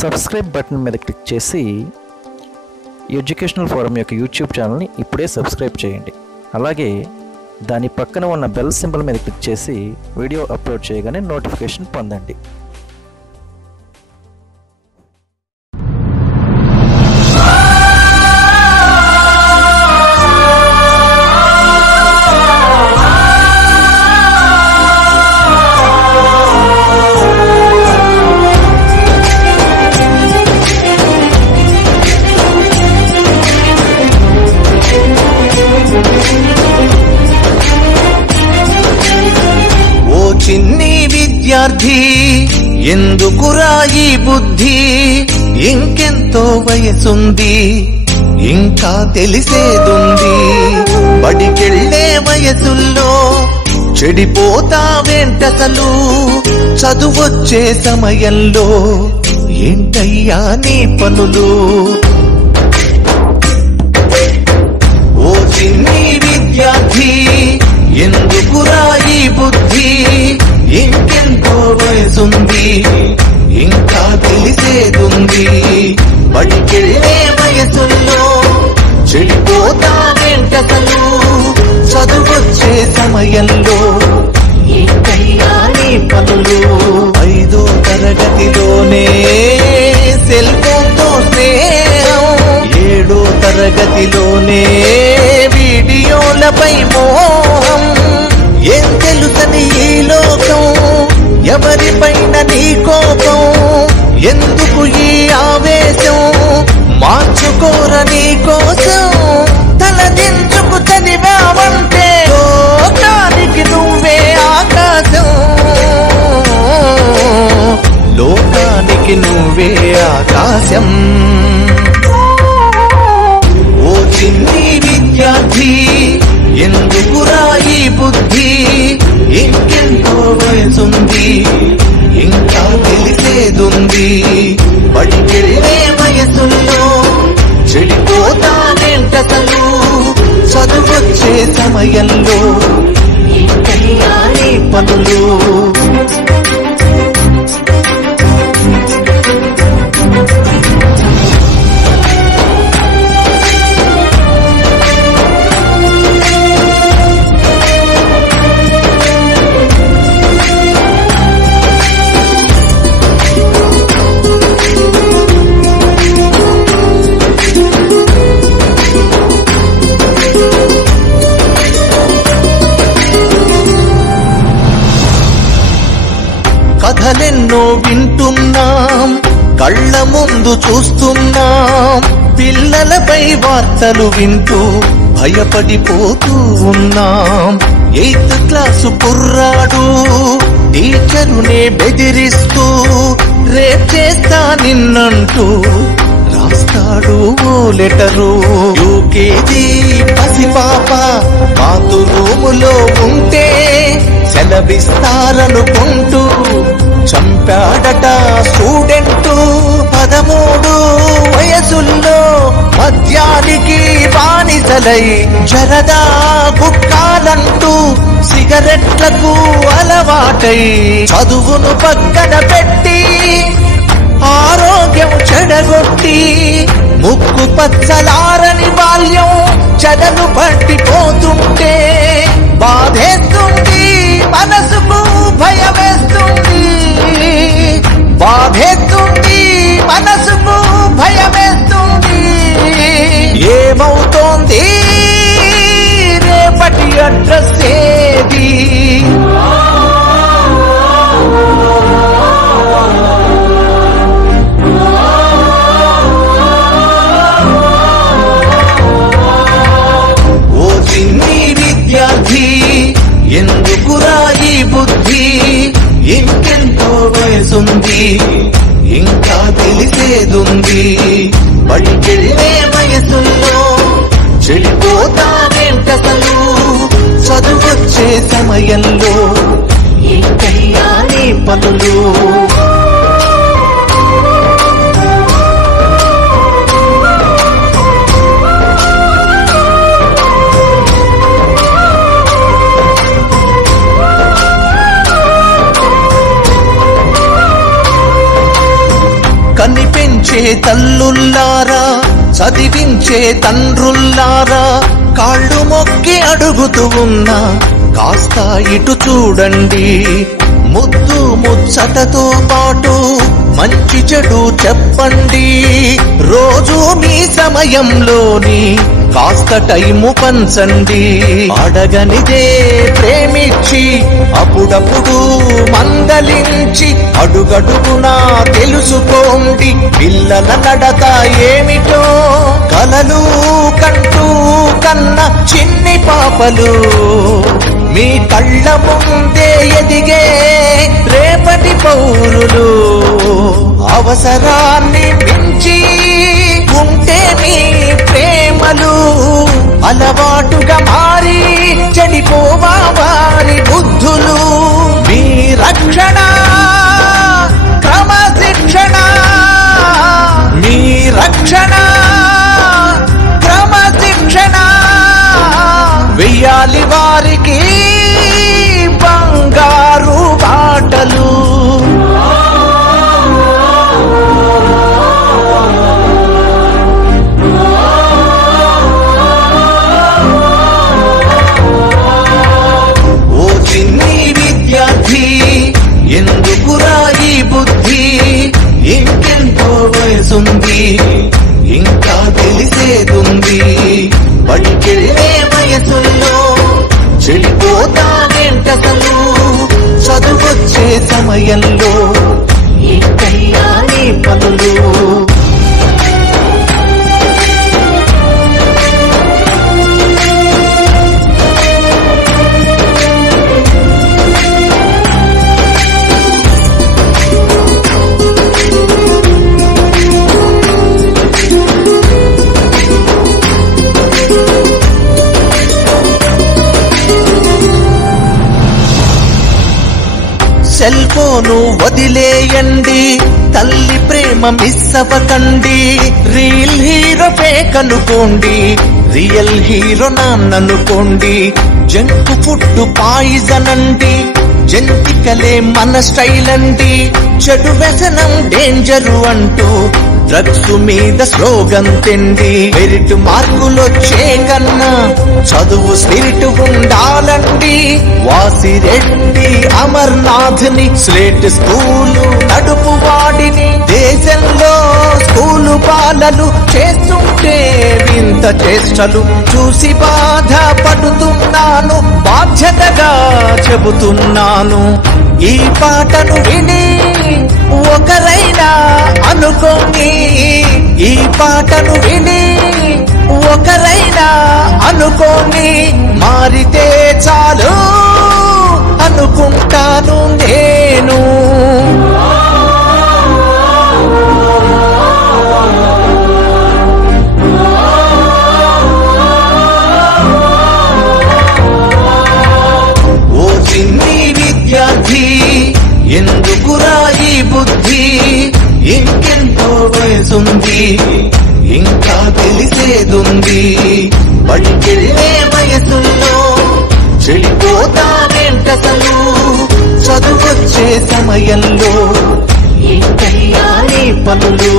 Subscribe button మీద click చేసి educational forum యొక్క యూట్యూబ్ ఛానల్ని ఇప్పుడే సబ్స్క్రైబ్ చేయండి. అలాగే దాని పక్కన ఉన్న బెల్ సింబల్ మీద క్లిక్ చేసి వీడియో అప్లోడ్ చేయగానే నోటిఫికేషన్ పొందండి. ఎందుకురా ఈ బుద్ధి? ఇంకెంతో వయసుంది ఇంకా తెలిసేదుంది. బడికెళ్ళే వయసుల్లో చెడిపోతావేంటసలు చదువొచ్చే సమయంలో ఏంటయ్యా నీ పనులు? ఇంకా తెలిసేదుంది. బడికెళ్ళే వయసుల్లో చెడిపోతావేంటసలు చదువొచ్చే సమయంలో ఏంటయ్యా నీ పనులు? ఐదో తరగతిలోనే సెల్ ఫోన్తో స్నేహం. ఏడో తరగతిలోనే వీడియోలపై మోహం. ఏం తెలుసని ఈ లోకం? ఎవరిపై కోర నీ కోసం తలదించుకు చదివావంటే లోకానికి నువ్వే ఆకాశం. లోకానికి నువ్వే ఆకాశం. ఓ చిన్ని విద్యార్థి ఎందుకురా ఈ బుద్ధి? ఇంకెంతో వయసుంది ఇంకా తెలిసేదుంది. సమయంలో ఏంటయ్యా పనులు. కళ్ళ ముందు చూస్తున్నాం. పిల్లలపై వార్తలు వింటూ భయపడిపోతూ ఉన్నాం. ఎయిత్ క్లాసు కుర్రాడు టీచరునే బెదిరిస్తూ రేప్ చేస్తా నిన్నంటూ రాస్తాడు లెటరు. యూకేజీ పసిపాప మాతు రూములో ఉంటే సెలవిస్తారనుకుంటూ చంపాడట సూ బానిసలై జరదా గుక్కాలంటూ సిగరెట్లకు అలవాటై చదువును పక్కన పెట్టి ఆరోగ్యం చెడగొట్టి ముక్కు పచ్చలారని బాల్యం చెదలు పట్టిపోతుంటే బాధేస్తుంది. అడ్రస్ ఏది ఓ చిన్ని విద్యార్థి ఎందుకురా ఈ బుద్ధి? ఇంకెంతో వయసుంది ఇంకా తెలిసేదుంది. బడికెళ్ళే వయసుల్లో చెడిపోతావేంటసలు? సమయంలో ఏంటయ్యా నీ పనులు. కనిపించే తల్లుల్లారా చదివించే తండ్రుల్లారా కాళ్ళు మొక్కి అడుగుతూ ఉన్నా కాస్త ఇటు చూడండి. ముద్దు ముచ్చటతో పాటు మంచి చెడు చెప్పండి. రోజు మీ సమయంలోని కాస్త టైము పంచండి. అడగనిదే ప్రేమించి అప్పుడప్పుడు మందలించి అడుగడుగునా తెలుసుకోండి. పిల్లల నడత ఏమిటో కలలు కంటూ కన్న చిన్ని పాపలు. మీ కళ్ళ ముందే ఎదిగే రేపటి పౌరులు అవసరాన్ని మించి ఉంటే మీ ప్రేమలు అలవాటుగా మారి చెడిపోవా వారి బుద్ధులు. మీ రక్షణ క్రమశిక్షణ మీ రక్షణ క్రమశిక్షణ. వెయ్యాలి ఎందుకురా ఈ బుద్ధి? ఇంకెంతో వయసుంది. ఇంకా తెలిసేదుంది. పడికెళ్ళే వయసుల్లో చెడిపోతావేంటసలు? చదువొచ్చే సమయంలో నన్నును వదిలేయండి. తల్లి ప్రేమ మిస్ అవ్వకండి రియల్ హీరో ఫేక్ అనుకోండి. రియల్ హీరో నాన్ననుకోండి. జంక్ ఫుడ్ పాయిజన్ అండి జంతికలే మన స్టైల్ అండి చెడు వ్యసనం డేంజరు అంటూ డ్రగ్స్ మీద స్లోగన్ తిండి మెరిట్ మార్కులొచ్చే కన్నా చదువు స్పిరిట్ ఉండాలండి. వాసిరెడ్డి అమర్నాథ్ని స్లేట్ స్కూలు నడుపు వాడిని దేశంలో స్కూలు పాలలు చేస్తుంటే వింత చేష్టలు చూసి బాధ పడుతున్నాను బాధ్యతగా చెబుతున్నాను. ఈ పాటను విని ఒకరైనా అనుకోని ఈ పాటను విని ఒకరైనా అనుకోని మారితే చాలు అనుకుంటాను నేను. ఓ చిన్ని విద్యార్థి ఎందుకురా ఈ బుద్ధి ఇంకెంతో వయసుంది ఇంకా తెలిసేదుంది. పడికెళ్ళే వయసుల్లో చెడిపోతావేంటసలు చదువొచ్చే సమయంలో ఇంకయ్యా నీ పనులు?